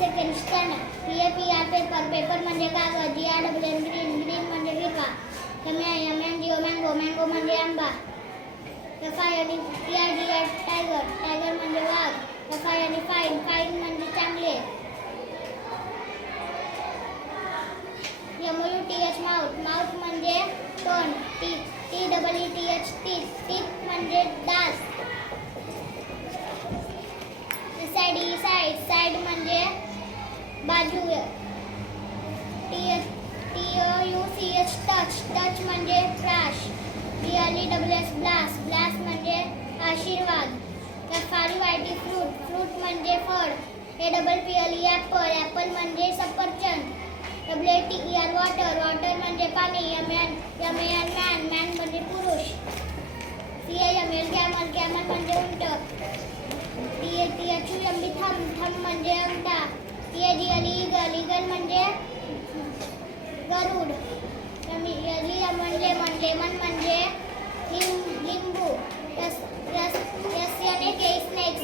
Second stand. PAPR paper. Paper म्हणजे कागद. GRWN green. Green म्हणजे हिरवा. MANGO mango. मँगो म्हणजे आंबा. TIGR tiger. टायगर म्हणजे वाघ. फाईन. फाईन म्हणजे चांगले. MOUTH mouth. माउथ म्हणजे तोंड. TEETH टीथ म्हणजे दात. साईड म्हणजे बाजू. TOUCH टच म्हणजे ब्रश. BLESS ब्लास म्हणजे आशीर्वाद. FRUIT फ्रूट म्हणजे फळ. APPLE ॲपल म्हणजे सफरचंद. WATER वाटर म्हणजे पाणी. MAN मॅन म्हणजे पुरुष. कॅमल म्हणजे उंट. THUMB थंब म्हणजे अंगठा. ईगल म्हणजे गरुड. लेमन म्हणजे लिंबू. SNAKE snake